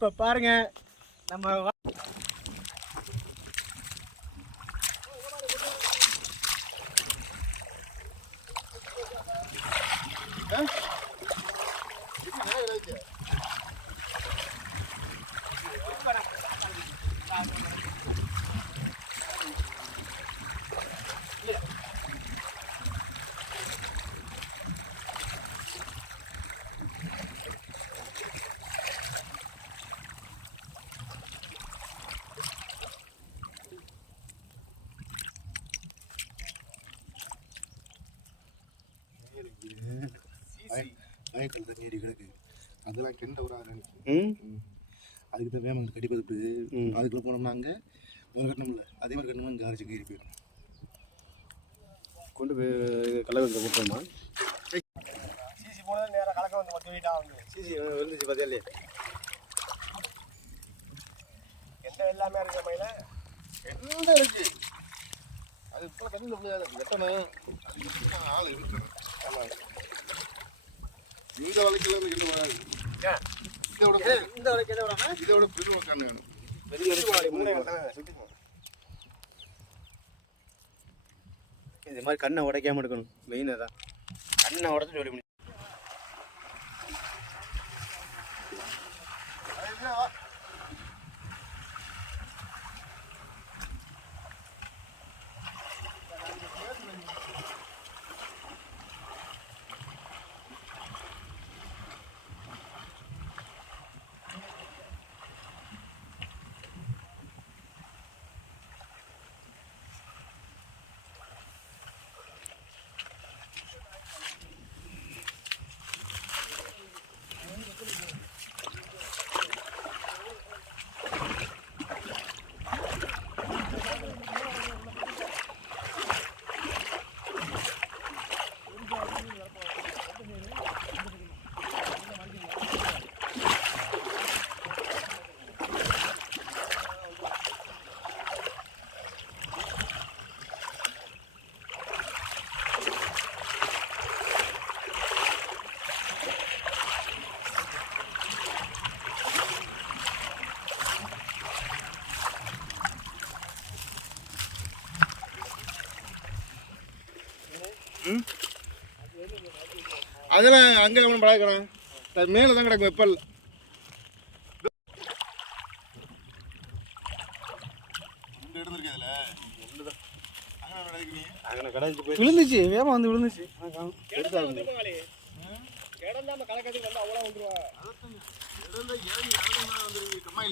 இப்போ பாருங்க நம்ம வயக்கல் தண்ணி கிடக்கு அதெல்லாம் கெண்ட ஒரு அதுக்கு தான் வேமங்க கட்டி பதுப்பு அதுக்குள்ள போனோம்னா அங்கே ஒரு கட்டணம்ல அதே மாதிரி கட்டணம் இங்கே அரைச்சி கீறி போயிடும் கொண்டு போய் கலவரத்தை கொடுத்தோமா சிசி போனது நேராக கலக்க வந்து மொத்த வீட்டாக வந்து சிசி விழுந்துச்சு பார்த்தியா இல்லையா எந்த எல்லாமே இருக்கிற மயில எந்த இருக்கு அது இப்போ கண்ணில் வெட்டணும் ஆள் இருக்கு இந்த வலைக்கெல்லாம் என்ன வராது இந்த வலைக்கு எதை வராங்க இதோட பெரிய கண்ணு வேணும் இது மாதிரி கண்ணை உடைக்காம எடுக்கணும் மெயின் அதான் கண்ணை உடச்சு வெளியே அதெல்லாம் அங்கே ஒன்றும் பழக்கிறோம் மேலே தான் கிடக்கும் வெப்பல் விழுந்துச்சு வேமா வந்து விழுந்துச்சு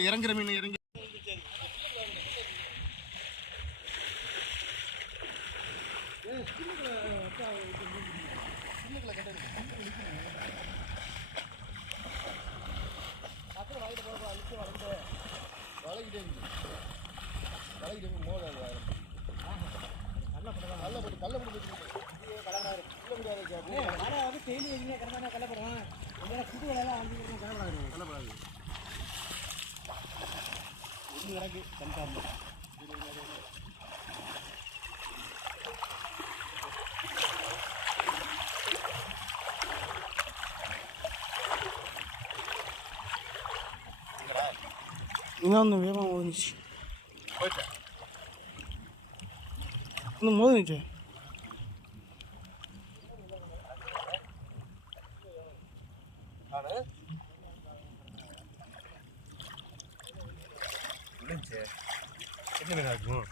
இறங்குற மீன் இறங்கி இன்னொன்று வேகமாக மோதிச்சு இன்னும் மோதிச்சு என்ன மீனாக இருக்கும்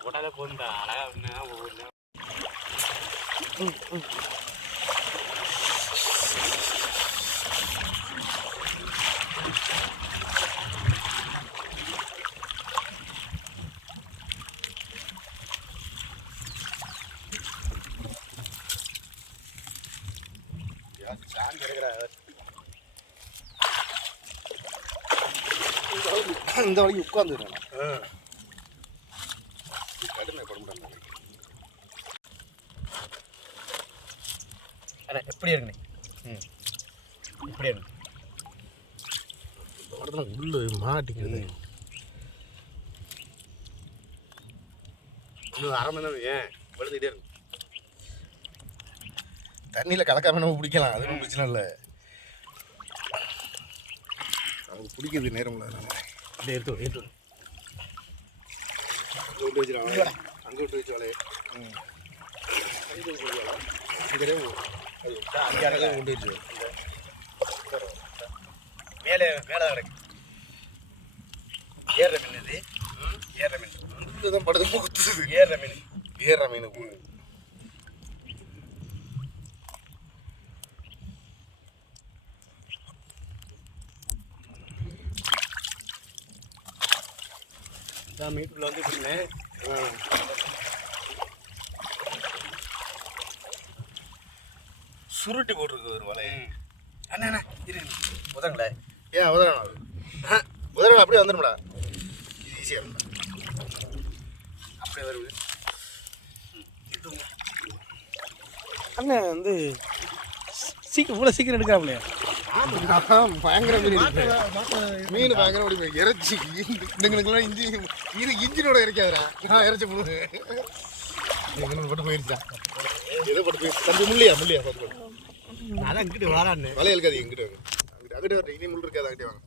போட்டாலே போதுண்டா அழகா ஒவ்வொரு இந்த வரைக்கும் உட்காந்துருக்கேன் அண்ணா எப்படி இருக்குண்ணே? எப்படி இருக்கு? இடத்துல உள்ளு மாட்டிக்கிறது. இன்னும் அரை மணி நேரம் ஏன் வெளுத்துக்கிட்டே இருக்கு. தண்ணியில் கலக்காம நம்ம பிடிக்கலாம், அது ஒன்றும் பிரச்சனை இல்லை. அவங்க பிடிக்கிறது நேரம் இல்லை. அப்படியே எடுத்து அங்கே விட்டு வச்சுருவாங்க, அங்கே விட்டு வச்சு வலையே அங்கே கொண்டு வச்சு மேலே கிடக்கு. ஏறுற மீன் இது. ஏறுற மீன் தான் படுத்து குத்துது. ஏறுற மீன். மீட்டுக்குள்ள வந்து இப்படின்னு சுருட்டி போட்டிருக்கு ஒரு வலையை. அண்ணா இருக்கு உதங்களே. ஏன் உதறணும்? அது உதறணும் அப்படியே வந்துடும்டா. இது ஈஸியாக இருக்கும். அப்படியே வருது. அண்ணன் வந்து சீக்கிரம் எடுக்காமலையா? பயங்கர மீன் பயங்கர இறைச்சி இதுங்களுக்குலாம் இன்ஜினோட இறைக்காதரா. நான் இறைச்சி முழு எங்களுக்கு பட்டு போயிருச்சா? ஏதோ பட்டு போயிடுச்சு. தம்பி முள்ளியா பார்த்துக்கோ. அதான் இங்கிட்டு வரான்னு வலையை இருக்காது. எங்கிட்ட அங்கிட்ட வரேன். இனி முள் இருக்காது. அங்கிட்டே வாங்க.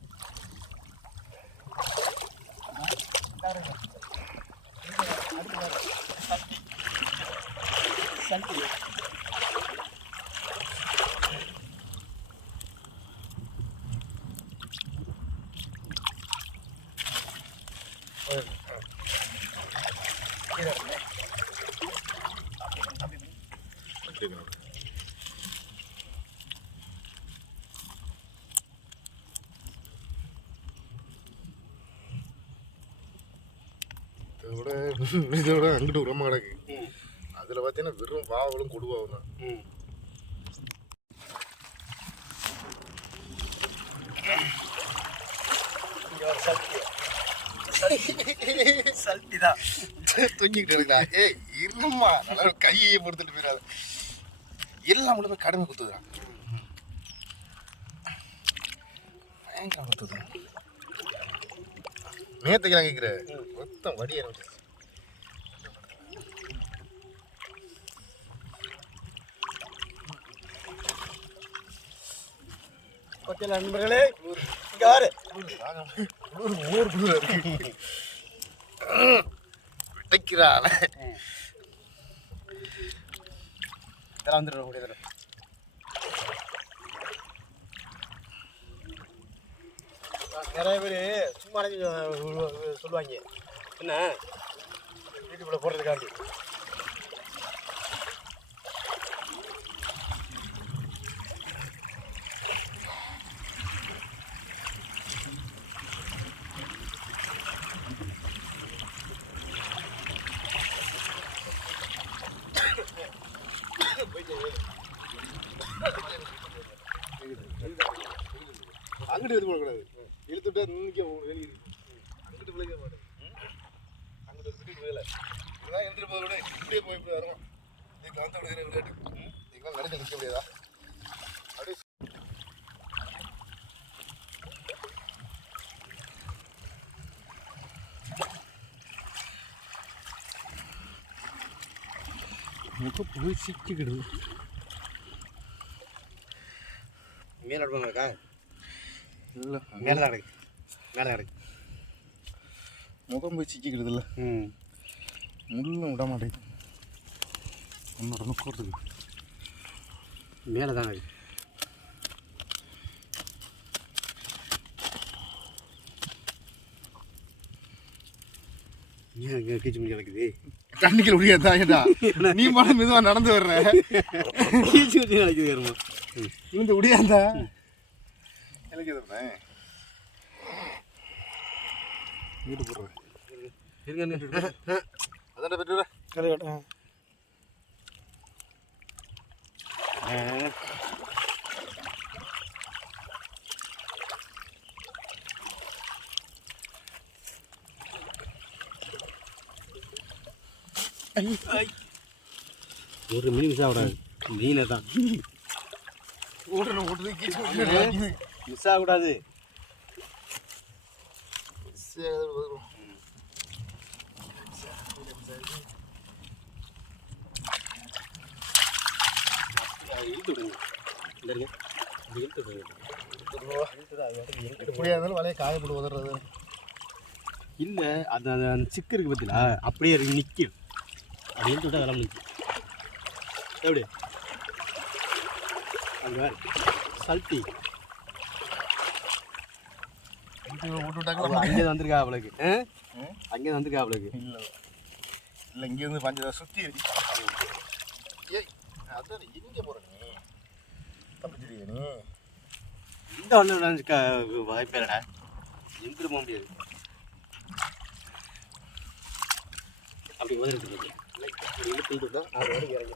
இதோட அங்கிட்டு உரமா கிடக்கு. அதில் பார்த்தீங்கன்னா வெறும் வாவலும் கொடுவாவும் தான். சல்ட்டிதான் தொங்கிக்கிட்டு இருக்கா. ஏய் இருமா, நல்லா கையை பொறுத்துட்டு போயிடாது. எல்லாம் முழுமே கடுமை குத்துதுதான். பயங்கரம் குத்துது. நேற்றுக்கு நான் கேட்குற மொத்தம் வடி ஆரம்பிச்சு. பத்தியில நண்பர்களே இங்கே வாரு. விதைக்கிறாள். இதெல்லாம் வந்துடுறோம் கூடிய தடவை. நிறைய பேர் சும்மா சொல்லுவாங்க என்ன வீட்டுக்குள்ளே போடுறதுக்காண்டி. அங்கிட்டு எடுத்து போடக்கூடாது. இழுத்துட்டா இன்னைக்கு வெளியே அங்கிட்டு பிள்ளைங்க மாட்டேன். அங்கிட்டு எடுத்துட்டு போகல. இதெல்லாம் எடுத்துட்டு போக விட இப்படியே போய் இப்படி வரும். இது கவனத்தை விடுகிற விளையாட்டு. இதெல்லாம் நடக்க நிற்க முடியாதா? அப்படியே முக போய் சிக்கிக்கிடுது. மேலே எடுப்பாங்கக்கா? இல்லை, மேலே தான் கிடக்கு. முகம் போய் சிக்கிக்கிடுது. இல்லை, முள்ளும் விட மாட்டேங்குது. ஒன்று நுக்கிறதுக்கு மேலே தான் இருக்கு. ஏன் இங்கே கீச்சு மணி கிடக்குது? தண்ணிக்குள்ள முடியாதாங்கடா. நீ மட்டும் மெதுவாக நடந்து வர்ற. கீச்சு மணி கிடக்குது வருமா? இந்த முடியாதா எனக்கு எதுப்பேன் வீட்டு போடுறேன். அதான் பெற்று ஒரு மீன் மிஸ் ஆகக்கூடாது. மீனை தான் ஓட்டுறது கீச்சு மிஸ் ஆகக்கூடாது. இழுத்து விடுங்க. இந்த இருங்க, இது இழுத்து விடுங்க. எப்படியா இருந்தாலும் வலையை காயப்பட்டு உதறது. இல்லை அது அந்த சிக்கு இருக்குது பார்த்தீங்களா, அப்படியே நிற்கும். அப்படி இழுத்து விட்டா அதெல்லாம் நிற்கும். எப்படி அங்கே வேறு சல்ட்டி அங்கே வந்துருக்கா அவளுக்கு. அங்கே வந்துருக்கா அவளுக்கு. இல்லை இல்லை, இங்கே வந்து பஞ்சத்தை சுற்றி ஏய் அதான் எங்கே போகிற நீ தப்பிச்சிருக்கிய நீ? இந்த ஒன்று வாய்ப்பே இல்லைடா, எங்கிட்டு போக முடியாது. அப்படி வந்துருக்கு இழுத்து தான் அது வரைக்கும் இறங்கி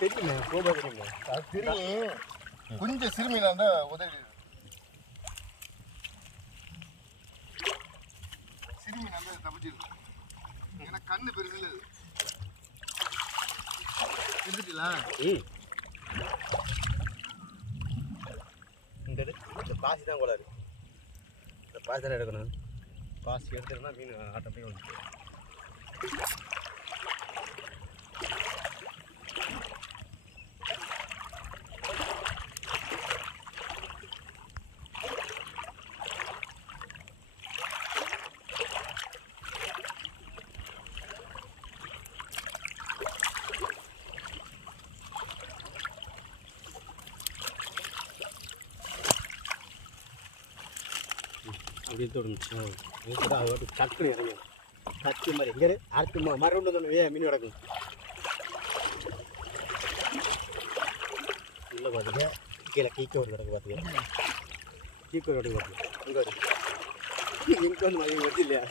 தெரியுமே போகாதுங்க. அது தெரியும், கொஞ்சம் சிறுமியில் இருந்தால் உதவி. சிறுமி நல்லா தப்பிச்சிருக்கு. ஏன்னா கண்ணு பெருசு இல்லை. எடுத்துட்டீங்களா? இந்த பாசி தான் கோளாறு. இந்த பாசி தானே எடுக்கணும். பாசி எடுத்துருந்தா மீன் ஆட்டோமேட்டிக்காக வந்து அப்படி தொடணும். அது வாட்டி டக்குன்னு இறங்கும். கத்தி மாதிரி எங்கே அடுத்து மறுபடியும் சொன்னவே மீன் கிடக்கும். இல்லை பார்த்துக்க கீழே கீக்க ஒரு கிடக்கு பார்த்துக்க. கீக்க ஒரு கிடக்கு பார்த்துக்க. அங்கே வரும் எங்கே வந்து மதியம் வருது இல்லையா?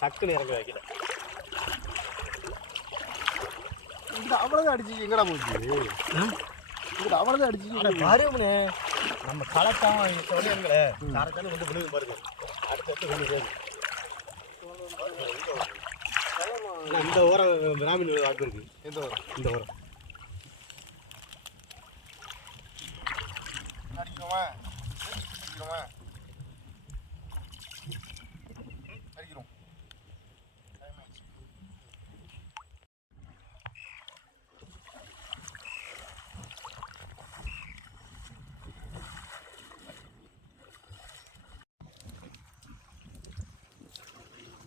சக்குன்னு இறங்க வைக்கல. இங்கே அவ்வளோதான் அடிச்சு எங்கடா போச்சு? இங்கே அவ்வளோதான் அடிச்சு பாருங்கண்ணே, நம்ம கலத்தான் சொல்லுங்களே கரெக்டான வந்து விழுகு பாருங்க. அடுத்தடுத்து விழுகு. இந்த ஓரம் பிராமின் வாக்கு இருக்கு. எந்த ஓரம்? இந்த ஓரம் அடிக்குமா?